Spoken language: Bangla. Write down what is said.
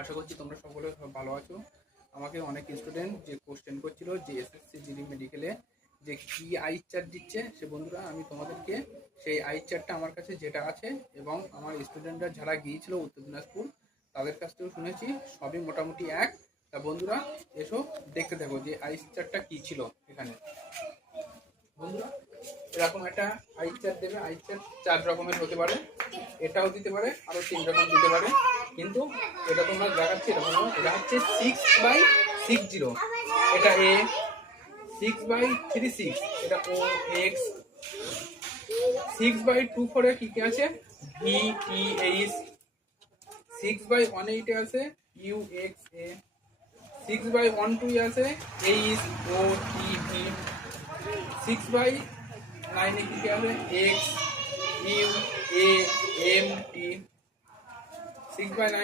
আশা করছি তোমরা সকলে ভালো আছো। আমাকে অনেক স্টুডেন্ট যে কোশ্চেন করছিল যে এসএসসি জিডি মেডিকেলে যে কি আই চার্ট দিচ্ছে, সে বন্ধুরা আমি তোমাদেরকে সেই আই চার্টটা আমার কাছে যেটা আছে এবং আমার স্টুডেন্টরা যারা গিয়েছিল উত্তর দিনাজপুর তাদের কাছ থেকেও শুনেছি সবই মোটামুটি এক। তা বন্ধুরা এসো দেখতে থাকো যে আই চার্টটা কী ছিল এখানে। বন্ধুরা এরকম একটা আই চার্ট দেবে, আই চার্ট 4 রকমের হতে পারে, এটাও দিতে পারে, আরো 3 রকম দিতে পারে, কিন্তু এটা তোমরা দেখাচ্ছি এটা হচ্ছে 6/60, এটা এ, 6/36 এটা ও এক্স, 6/24 কি কি আছে ভি টি এইচ, 6/18 আছে ইউ এক্স এ, 6/12 আছে এইচ ও টি ভি, 6/9 কি কি আছে X U A M T, 6/9